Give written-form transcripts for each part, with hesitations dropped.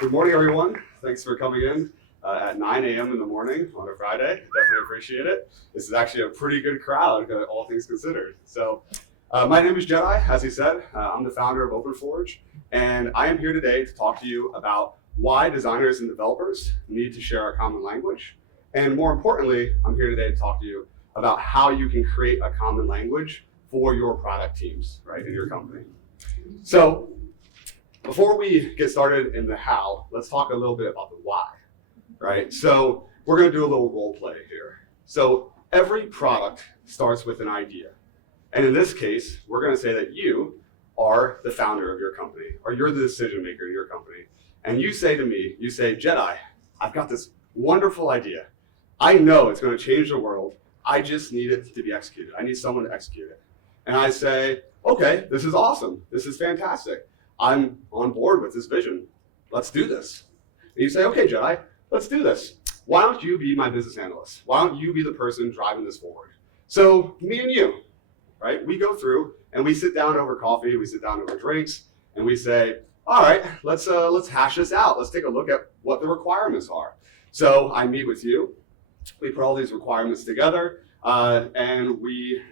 Good morning, everyone. Thanks for coming in at 9 a.m. in the morning on a Friday. Definitely appreciate it. This is actually a pretty good crowd, all things considered. So, my name is Jedi, as he said. I'm the founder of OpenForge, and I am here today to talk to you about why designers and developers need to share a common language. And more importantly, I'm here today to talk to you about how you can create a common language for your product teams, right, in your company. So, before we get started in the how, let's talk a little bit about the why, right? So we're going to do a little role play here. So every product starts with an idea. And in this case, we're going to say that you are the founder of your company, or you're the decision maker in your company. And you say to me, you say, Jedi, I've got this wonderful idea. I know it's going to change the world. I just need it to be executed. I need someone to execute it. And I say, okay, this is awesome. This is fantastic. I'm on board with this vision. Let's do this. And you say, okay, Jedi, let's do this. Why don't you be my business analyst? Why don't you be the person driving this forward? So me and you, right? We go through and we sit down over coffee, we sit down over drinks, and we say, all right, let's hash this out. Let's take a look at what the requirements are. So I meet with you. We put all these requirements together, and we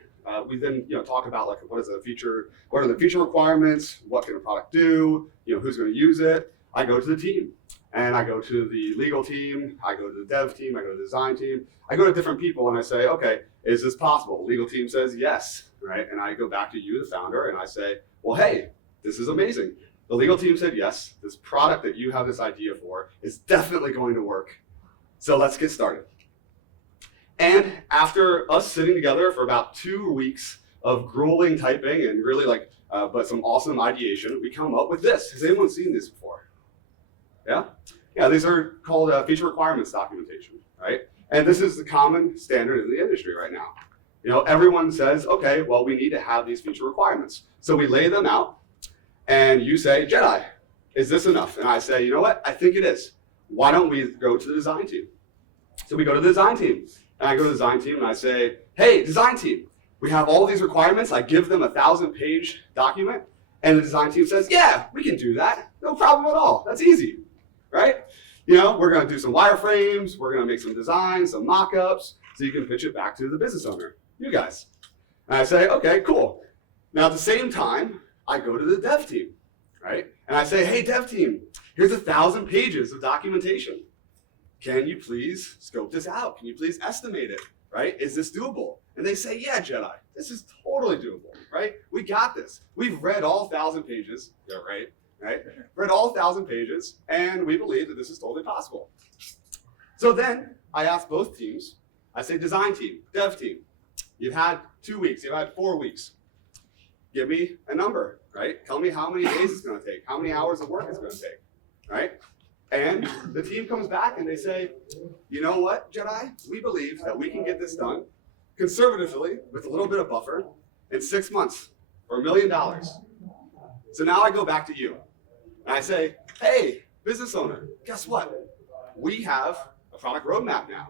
then talk about like what are the feature requirements, what can a product do, who's going to use it. I go to the team, and I go to the legal team, I go to the dev team, I go to the design team, I go to different people and I say, okay, is this possible? Legal team says yes, right? And I go back to you, the founder, and I say, well, hey, this is amazing. The legal team said yes, this product that you have this idea for is definitely going to work. So let's get started. And after us sitting together for about 2 weeks of grueling typing and really but some awesome ideation, we come up with this. Has anyone seen this before? Yeah? Yeah, these are called feature requirements documentation, right? And this is the common standard in the industry right now. Everyone says, okay, well, we need to have these feature requirements. So we lay them out, and you say, Jedi, is this enough? And I say, you know what? I think it is. Why don't we go to the design team? So we go to the design team. And I go to the design team and I say, hey, design team, we have all these requirements. I give them a 1,000-page document. And the design team says, yeah, we can do that. No problem at all. That's easy, right? We're going to do some wireframes. We're going to make some designs, some mock-ups, so you can pitch it back to the business owner, you guys. And I say, okay, cool. Now, at the same time, I go to the dev team, right? And I say, hey, dev team, here's 1,000 pages of documentation. Can you please scope this out? Can you please estimate it, right? Is this doable? And they say, yeah, Jedi, this is totally doable, right? We got this. We've read all 1,000 pages, yeah, right? Read all 1,000 pages, and we believe that this is totally possible. So then I ask both teams, I say, design team, dev team, you've had 2 weeks, you've had 4 weeks. Give me a number, right? Tell me how many days it's gonna take, how many hours of work it's gonna take, right? And the team comes back and they say, you know what, Jedi? We believe that we can get this done conservatively with a little bit of buffer in 6 months for $1 million. So now I go back to you and I say, hey, business owner, guess what? We have a product roadmap now.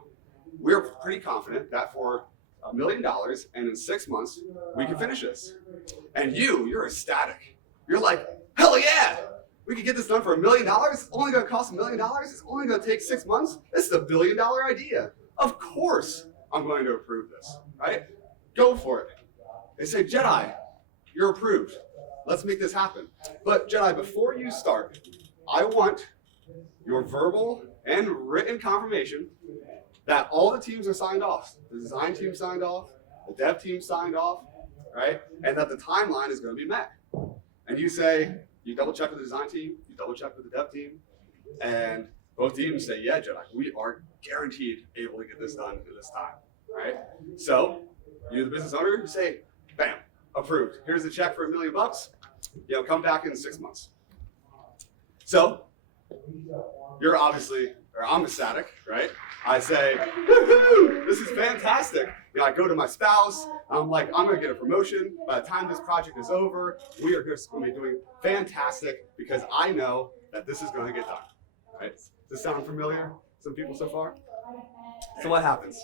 We're pretty confident that for $1 million and in 6 months, we can finish this. And you're ecstatic. You're like, hell yeah! We can get this done for $1 million. It's only going to cost $1 million. It's only going to take 6 months. This is a $1 billion idea. Of course, I'm going to approve this, right? Go for it. They say, Jedi, you're approved. Let's make this happen. But Jedi, before you start, I want your verbal and written confirmation that all the teams are signed off. The design team signed off, the dev team signed off, right? And that the timeline is going to be met. And you say, you double check with the design team, you double check with the dev team, and both teams say, yeah, Jedi, we are guaranteed able to get this done in this time, right? So you, the business owner, you say, bam, approved. Here's the check for $1 million. Come back in 6 months. So you're obviously, or I'm ecstatic, right? I say, woohoo, this is fantastic. I go to my spouse, I'm like, I'm gonna get a promotion. By the time this project is over, we are just gonna be doing fantastic because I know that this is gonna get done, right? Does this sound familiar? Some people so far? So what happens?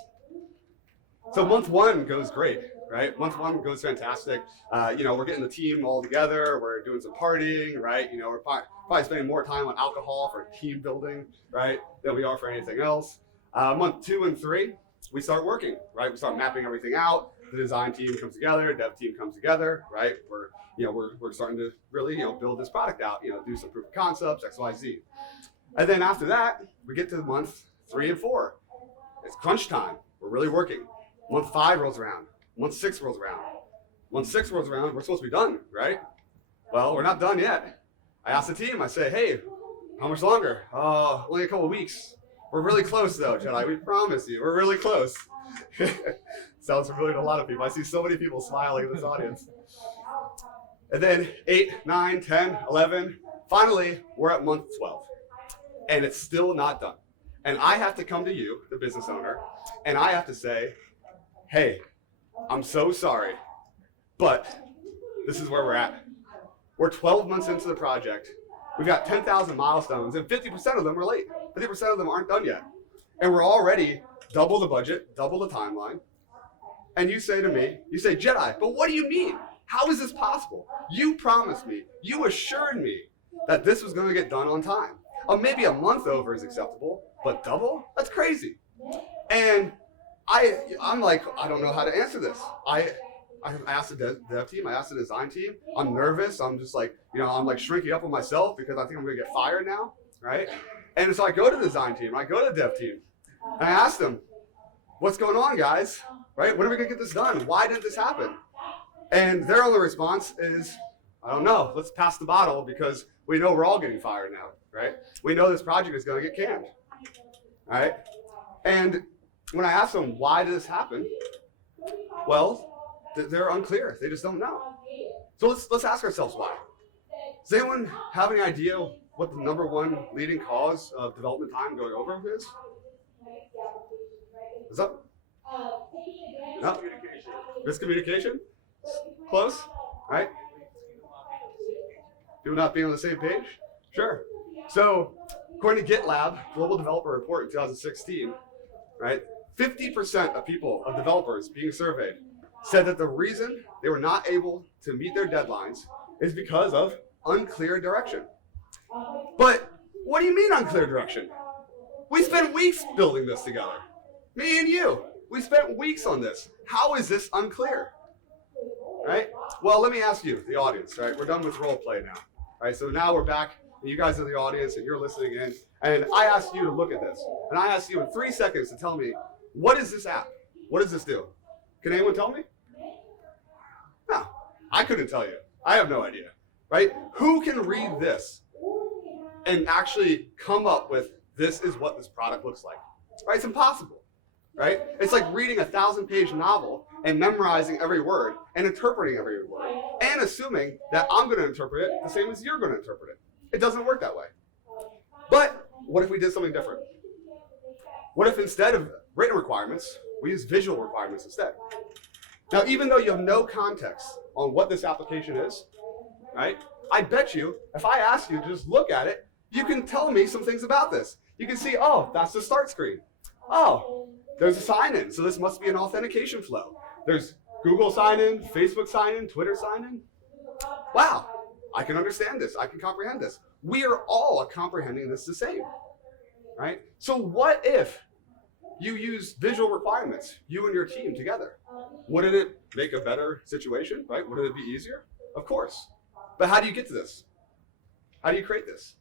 So month one goes great, right? Month one goes fantastic. We're getting the team all together. We're doing some partying, right? We're probably spending more time on alcohol for team building, right, than we are for anything else. Month 2 and 3, we start working, right? We start mapping everything out. The design team comes together, dev team comes together, right? We're starting to really, build this product out, do some proof of concepts, X, Y, Z. And then after that, we get to month 3 and 4. It's crunch time. We're really working. Month 5 rolls around. Month 6 rolls around. Month 6 rolls around, we're supposed to be done, right? Well, we're not done yet. I asked the team, I say, hey, how much longer? Only a couple weeks. We're really close though, Jedi. We promise you, we're really close. Sounds familiar to a lot of people. I see so many people smiling in this audience. And then 8, 9, 10, 11. Finally, we're at month 12. And it's still not done. And I have to come to you, the business owner, and I have to say, hey, I'm so sorry, but this is where we're at. We're 12 months into the project. We've got 10,000 milestones, and 50% of them are late. 50% of them aren't done yet. And we're already double the budget, double the timeline. And you say to me, Jedi, but what do you mean? How is this possible? You promised me, you assured me that this was going to get done on time. Maybe a month over is acceptable, but double? That's crazy. And I'm like, I don't know how to answer this. I asked the dev team, I asked the design team. I'm nervous. I'm just like, I'm like shrinking up on myself because I think I'm going to get fired now, right? And so I go to the design team, I go to the dev team, and I ask them, what's going on, guys? Right? When are we going to get this done? Why didn't this happen? And their only response is, I don't know. Let's pass the bottle because we know we're all getting fired now, right? We know this project is going to get canned, right? And when I ask them, why did this happen? Well, they're unclear. They just don't know. So let's ask ourselves why. Does anyone have any idea what the number one leading cause of development time going over is? What's up? No? Miscommunication? Close? Right? People not being on the same page? Sure. So, according to GitLab, Global Developer Report in 2016, right, 50% of developers being surveyed said that the reason they were not able to meet their deadlines is because of unclear direction. But what do you mean unclear direction? We spent weeks building this together. Me and you. We spent weeks on this. How is this unclear? Right? Well, let me ask you, the audience, right? We're done with role play now. Right? So now we're back, and you guys are the audience, and you're listening in. And I asked you to look at this. And I asked you in 3 seconds to tell me, what is this app? What does this do? Can anyone tell me? No, I couldn't tell you. I have no idea, right? Who can read this and actually come up with this is what this product looks like, right? It's impossible, right? It's like reading a 1,000-page novel and memorizing every word and interpreting every word and assuming that I'm going to interpret it the same as you're going to interpret it. It doesn't work that way. But what if we did something different? What if instead of written requirements, we use visual requirements instead? Now, even though you have no context on what this application is, right? I bet you, if I ask you to just look at it, you can tell me some things about this. You can see, oh, that's the start screen. Oh, there's a sign-in, so this must be an authentication flow. There's Google sign-in, Facebook sign-in, Twitter sign-in. Wow, I can understand this. I can comprehend this. We are all comprehending this the same, right? So what if you use visual requirements, you and your team together? Wouldn't it make a better situation, right? Wouldn't it be easier? Of course. But how do you get to this? How do you create this?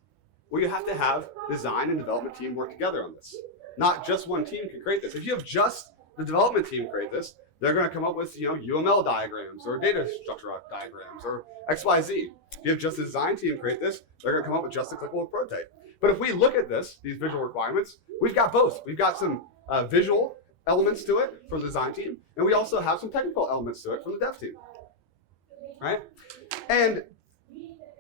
Well, you have to have design and development team work together on this. Not just one team can create this. If you have just the development team create this, they're going to come up with, UML diagrams or data structure diagrams or XYZ. If you have just the design team create this, they're going to come up with just a clickable prototype. But if we look at this, these visual requirements, we've got both. We've got some visual elements to it from the design team, and we also have some technical elements to it from the dev team, right? And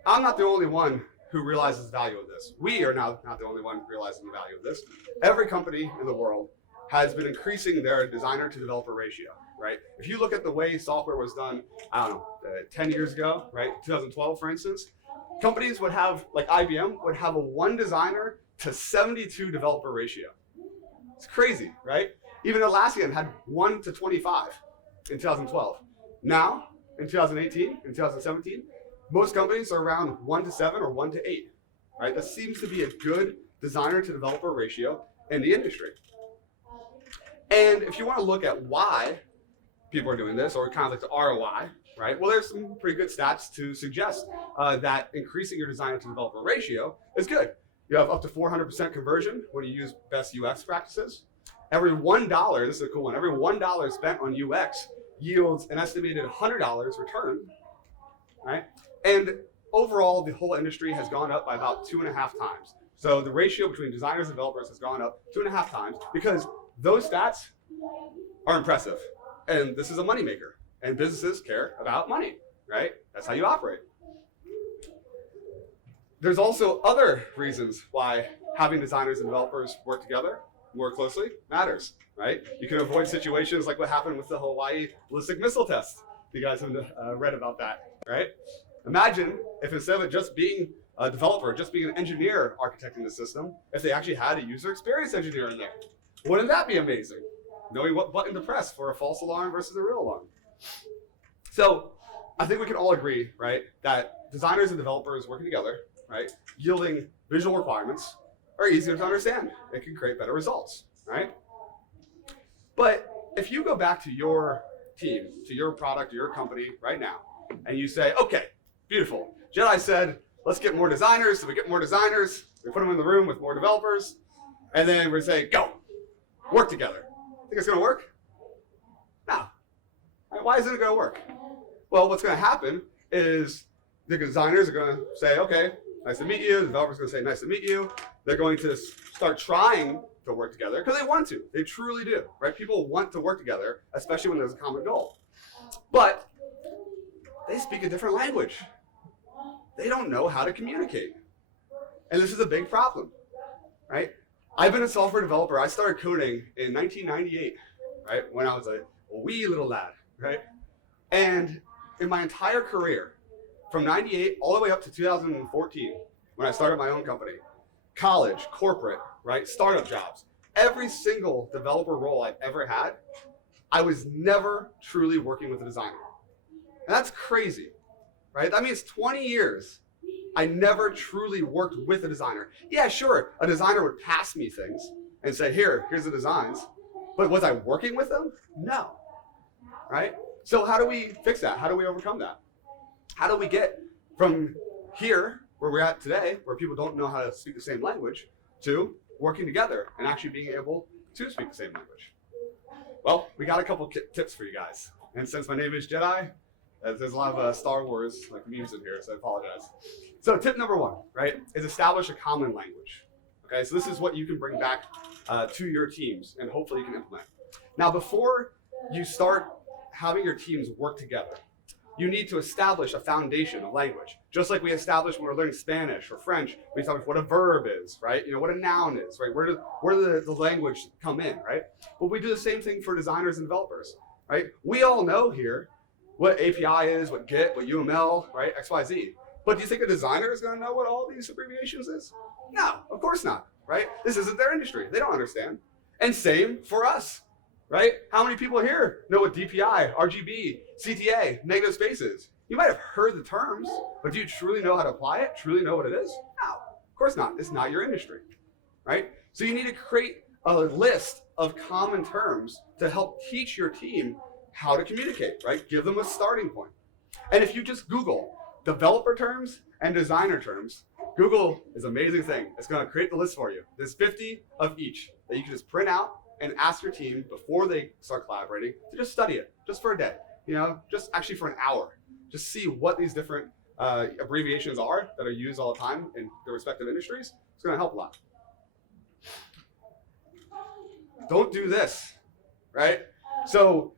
I'm not the only one who realizes the value of this. We are now not the only one realizing the value of this. Every company in the world has been increasing their designer to developer ratio, right? If you look at the way software was done, 10 years ago, right? 2012, for instance, companies would have, like IBM, would have a 1 designer to 72 developer ratio. It's crazy, right? Even Atlassian had 1 to 25 in 2012. Now, in 2018, in 2017, most companies are around 1 to 7 or 1 to 8. right? That seems to be a good designer to developer ratio in the industry. And if you want to look at why people are doing this, or kind of like the ROI, right? Well, there's some pretty good stats to suggest that increasing your designer to developer ratio is good. You have up to 400% conversion when you use best UX practices. Every $1, this is a cool one, every $1 spent on UX yields an estimated $100 return, right? And overall, the whole industry has gone up by about 2.5 times. So the ratio between designers and developers has gone up 2.5 times because those stats are impressive. And this is a moneymaker. And businesses care about money, right? That's how you operate. There's also other reasons why having designers and developers work together more closely matters, right? You can avoid situations like what happened with the Hawaii ballistic missile test. You guys have read about that, right? Imagine if instead of it just being a developer, just being an engineer architecting the system, if they actually had a user experience engineer in there. Wouldn't that be amazing? Knowing what button to press for a false alarm versus a real alarm. So I think we can all agree, right, that designers and developers working together, right, yielding visual requirements are easier to understand. It can create better results, right? But if you go back to your team, to your product, to your company right now, and you say, okay, beautiful. Jedi said, let's get more designers. So we get more designers. We put them in the room with more developers. And then we say, go, work together. Think it's going to work? No. Why isn't it going to work? Well, what's going to happen is the designers are going to say, okay, nice to meet you. The developer's going to say, nice to meet you. They're going to start trying to work together because they want to. They truly do, right? People want to work together, especially when there's a common goal. But they speak a different language. They don't know how to communicate. And this is a big problem, right? I've been a software developer. I started coding in 1998, right? When I was a wee little lad, right? And in my entire career, from 98 all the way up to 2014, when I started my own company, college, corporate, right? Startup jobs, every single developer role I've ever had, I was never truly working with a designer. And that's crazy, right? That means 20 years, I never truly worked with a designer. Yeah, sure, a designer would pass me things and say, here's the designs. But was I working with them? No, right? So how do we fix that? How do we overcome that? How do we get from here, where we're at today, where people don't know how to speak the same language, to working together and actually being able to speak the same language? Well, we got a couple tips for you guys. And since my name is Jedi, there's a lot of Star Wars like memes in here, so I apologize. So tip number one, right, is establish a common language. Okay, so this is what you can bring back to your teams and hopefully you can implement. Now, before you start having your teams work together, you need to establish a foundation of language. Just like we established when we're learning Spanish or French, we establish what a verb is, right? You know, what a noun is, right? Where does the language come in, right? But we do the same thing for designers and developers, right? We all know here what API is, what Git, what UML, right? XYZ. But do you think a designer is going to know what all these abbreviations is? No, of course not, right? This isn't their industry. They don't understand. And same for us, right? How many people here know what DPI, RGB, CTA, negative space is? You might have heard the terms, but do you truly know how to apply it? Truly know what it is? No, of course not. It's not your industry, right? So you need to create a list of common terms to help teach your team how to communicate, right? Give them a starting point. And if you just Google developer terms and designer terms, Google is an amazing thing. It's going to create the list for you. There's 50 of each that you can just print out and ask your team before they start collaborating to just study it, just for a day, you know, just actually for an hour. Just see what these different abbreviations are that are used all the time in their respective industries. It's going to help a lot. Don't do this, right? So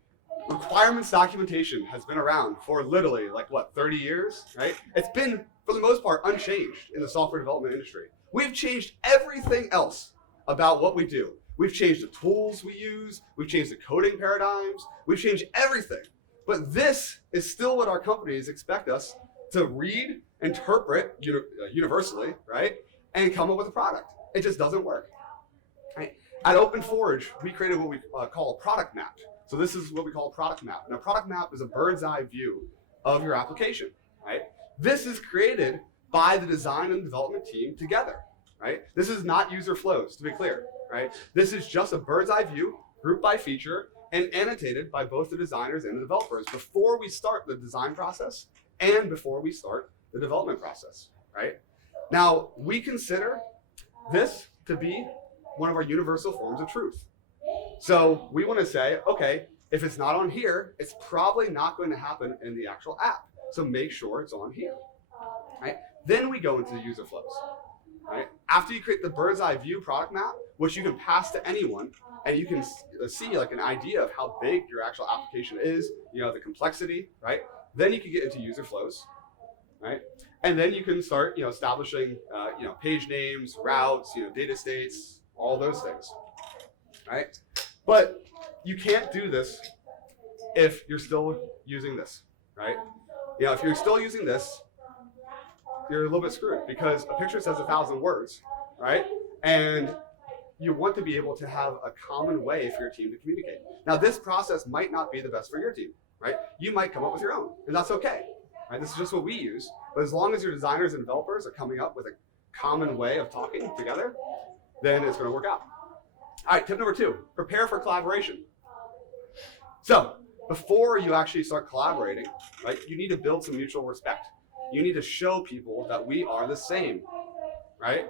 requirements documentation has been around for literally 30 years, right? It's been, for the most part, unchanged in the software development industry. We've changed everything else about what we do. We've changed the tools we use. We've changed the coding paradigms. We've changed everything. But this is still what our companies expect us to read, interpret universally, right? And come up with a product. It just doesn't work. Right? At OpenForge, we created what we call a product map. So this is what we call a product map. And a product map is a bird's eye view of your application, right? This is created by the design and development team together, right? This is not user flows, to be clear, right? This is just a bird's eye view, group by feature, and annotated by both the designers and the developers before we start the design process and before we start the development process, right? Now, we consider this to be one of our universal forms of truth. So we want to say, okay, if it's not on here, it's probably not going to happen in the actual app. So make sure it's on here, right? Then we go into the user flows, right? After you create the bird's eye view product map, which you can pass to anyone, and you can see like an idea of how big your actual application is, the complexity, right? Then you can get into user flows, right? And then you can start, establishing, page names, routes, data states, all those things, right? But you can't do this if you're still using this, right? If you're still using this, you're a little bit screwed because a picture says 1,000 words, right? And you want to be able to have a common way for your team to communicate. Now, this process might not be the best for your team, right? You might come up with your own, and that's okay, right? This is just what we use. But as long as your designers and developers are coming up with a common way of talking together, then it's going to work out. All right, tip number 2, prepare for collaboration. So before you actually start collaborating, right, you need to build some mutual respect. You need to show people that we are the same, right?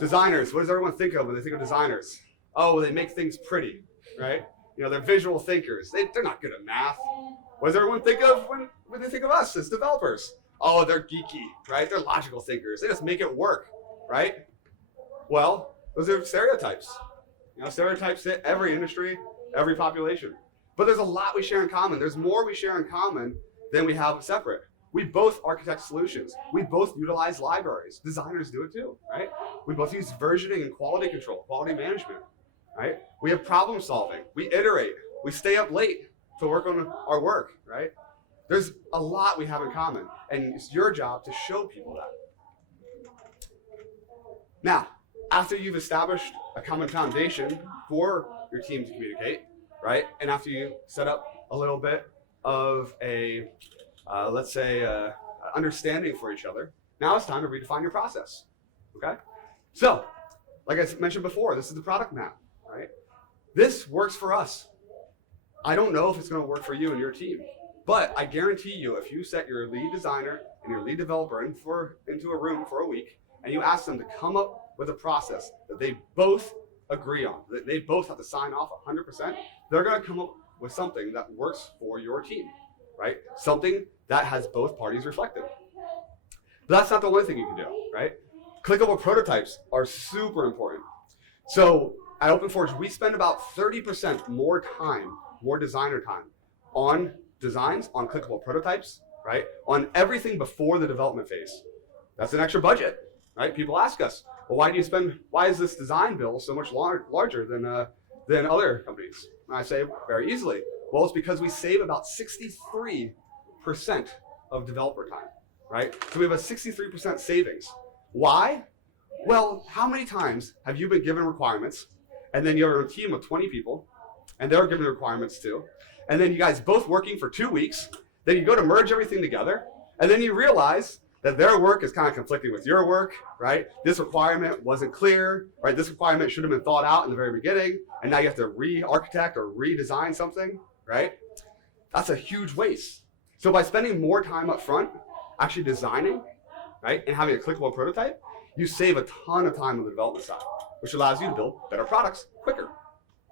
Designers, what does everyone think of when they think of designers? Oh, they make things pretty, right? They're visual thinkers. They're not good at math. What does everyone think of when they think of us as developers? Oh, they're geeky, right? They're logical thinkers. They just make it work, right? Well, those are stereotypes. Stereotypes hit every industry, every population. But there's a lot we share in common. There's more we share in common than we have separate. We both architect solutions. We both utilize libraries. Designers do it too, right? We both use versioning and quality control, quality management, right? We have problem solving. We iterate. We stay up late to work on our work, right? There's a lot we have in common, and it's your job to show people that. Now, after you've established a common foundation for your team to communicate, right? And after you set up a little bit of a let's say, understanding for each other. Now it's time to redefine your process, okay? So, like I mentioned before, this is the product map, right? This works for us. I don't know if it's gonna work for you and your team, but I guarantee you, if you set your lead designer and your lead developer into a room for a week, and you ask them to come up with a process that they both agree on, that they both have to sign off 100%, they're gonna come up with something that works for your team, right? Something that has both parties reflected. But that's not the only thing you can do, right? Clickable prototypes are super important. So at OpenForge, we spend about 30% more time, more designer time on designs, on clickable prototypes, right? On everything before the development phase. That's an extra budget, right? People ask us, well, why is this design bill so much larger than other companies? And I say very easily, well, it's because we save about 63% of developer time, right? So we have a 63% savings. Why? Well, how many times have you been given requirements, and then you're a team of 20 people, and they're given requirements too, and then you guys both working for 2 weeks, then you go to merge everything together, and then you realize that their work is kind of conflicting with your work, right? This requirement wasn't clear, right? This requirement should have been thought out in the very beginning, and now you have to re-architect or redesign something, right? That's a huge waste. So by spending more time up front, actually designing, right, and having a clickable prototype, you save a ton of time on the development side, which allows you to build better products quicker,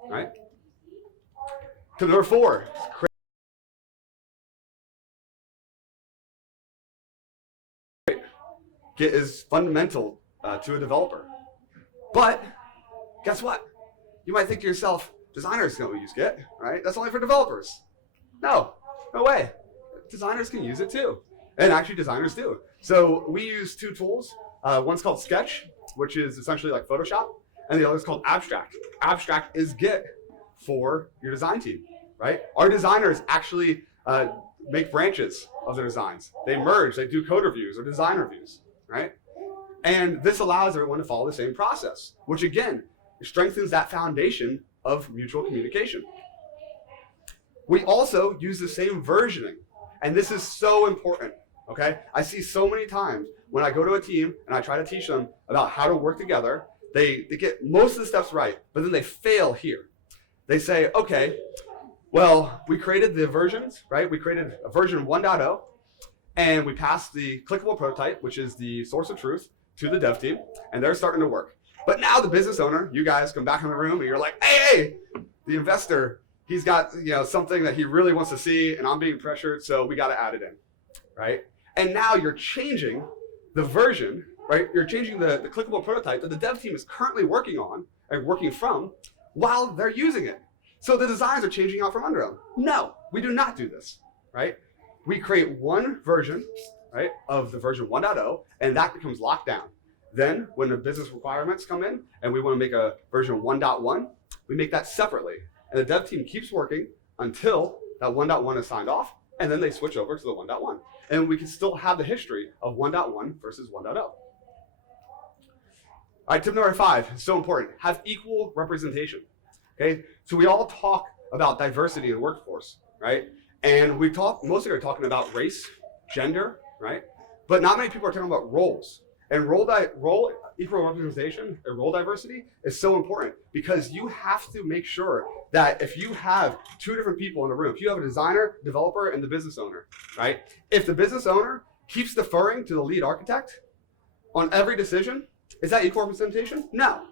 right? Tip number 4, Git is fundamental to a developer. But guess what? You might think to yourself, designers don't use Git, right? That's only for developers. No way. Designers can use it too. And actually designers do. So we use 2 tools. One's called Sketch, which is essentially like Photoshop, and the other is called Abstract. Abstract is Git for your design team, right? Our designers actually make branches of their designs. They merge, they do code reviews or design reviews, right? And this allows everyone to follow the same process, which again, strengthens that foundation of mutual communication. We also use the same versioning, and this is so important, okay? I see so many times when I go to a team and I try to teach them about how to work together, they get most of the steps right, but then they fail here. They say, okay, well, we created the versions, right? We created a version 1.0, and we passed the clickable prototype, which is the source of truth, to the dev team, and they're starting to work. But now the business owner, you guys come back in the room and you're like, hey, the investor, he's got something that he really wants to see, and I'm being pressured, so we got to add it in, right? And now you're changing the version, right? You're changing the clickable prototype that the dev team is currently working on and working from while they're using it. So the designs are changing out from under them. No, we do not do this, right? We create one version, right, of the version 1.0, and that becomes locked down. Then when the business requirements come in and we want to make a version 1.1, we make that separately. And the dev team keeps working until that 1.1 is signed off, and then they switch over to the 1.1. And we can still have the history of 1.1 versus 1.0. All right, tip number 5 is so important. Have equal representation. Okay, so we all talk about diversity in the workforce, right? And mostly are talking about race, gender, right? But not many people are talking about roles. And role equal representation and role diversity is so important because you have to make sure that if you have 2 different people in the room, if you have a designer, developer, and the business owner, right? If the business owner keeps deferring to the lead architect on every decision, is that equal representation? No.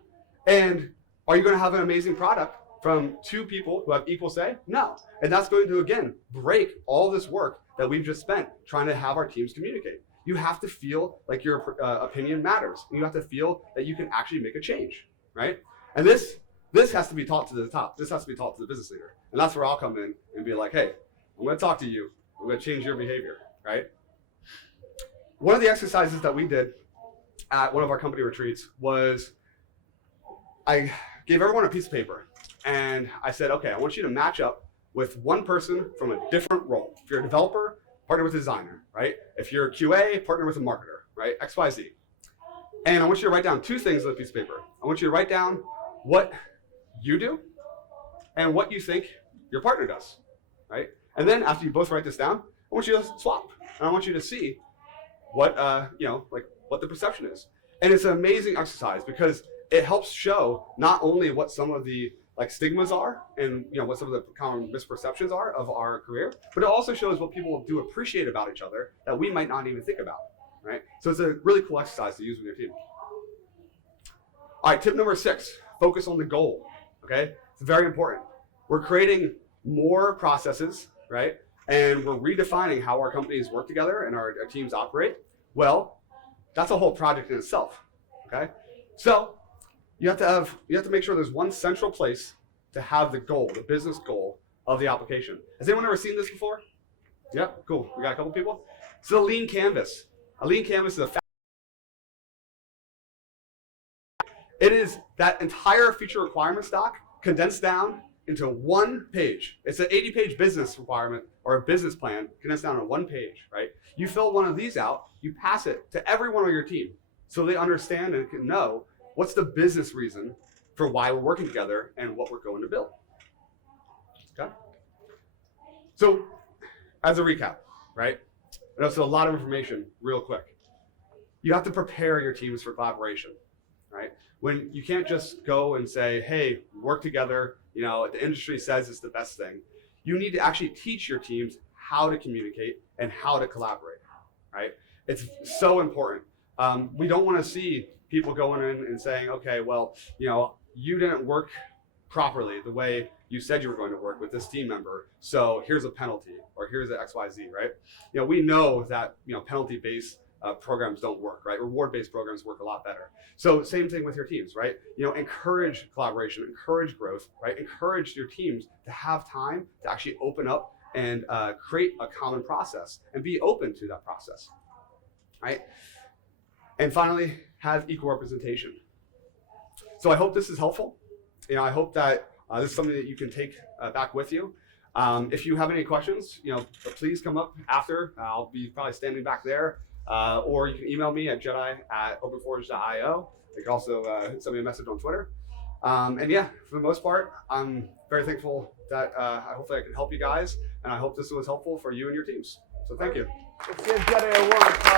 And are you going to have an amazing product from 2 people who have equal say? No. And that's going to, again, break all this work that we've just spent trying to have our teams communicate. You have to feel like your opinion matters. You have to feel that you can actually make a change, right? And this has to be taught to the top. This has to be taught to the business leader. And that's where I'll come in and be like, hey, I'm going to talk to you. I'm going to change your behavior, right? One of the exercises that we did at one of our company retreats was I gave everyone a piece of paper. And I said, okay, I want you to match up with one person from a different role. If you're a developer, partner with a designer, right? If you're a QA, partner with a marketer, right? X, Y, Z. And I want you to write down 2 things on a piece of paper. I want you to write down what you do and what you think your partner does, right? And then after you both write this down, I want you to swap. And I want you to see what, what the perception is. And it's an amazing exercise because it helps show not only what some of the stigmas are and what some of the common misperceptions are of our career, but it also shows what people do appreciate about each other that we might not even think about, right? So it's a really cool exercise to use with your team. All right, tip number 6, focus on the goal, okay? It's very important. We're creating more processes, right? And we're redefining how our companies work together and our teams operate. Well, that's a whole project in itself, okay? So you have to make sure there's one central place to have the goal, the business goal of the application. Has anyone ever seen this before? Yeah, cool. We got a couple people. So a lean canvas. A lean canvas is it is that entire feature requirements doc condensed down into one page. It's an 80-page business requirement or a business plan condensed down on one page, right? You fill one of these out, you pass it to everyone on your team so they understand and can know what's the business reason for why we're working together and what we're going to build, okay? So as a recap, right? I know it's a lot of information real quick. You have to prepare your teams for collaboration, right? When you can't just go and say, hey, work together, the industry says it's the best thing. You need to actually teach your teams how to communicate and how to collaborate, right? It's so important. We don't want to see people going in and saying, okay, well, you didn't work properly the way you said you were going to work with this team member, so here's a penalty, or here's an XYZ, right? We know that penalty-based programs don't work, right? Reward-based programs work a lot better. So same thing with your teams, right? Encourage collaboration, encourage growth, right? Encourage your teams to have time to actually open up and create a common process and be open to that process, right? And finally, have equal representation. So I hope this is helpful. I hope that this is something that you can take back with you. If you have any questions, please come up after. I'll be probably standing back there. Or you can email me at jedi@openforge.io. You can also send me a message on Twitter. And yeah, for the most part, I'm very thankful that hopefully I can help you guys. And I hope this was helpful for you and your teams. So thank you. Let's give Jedi a warm applause.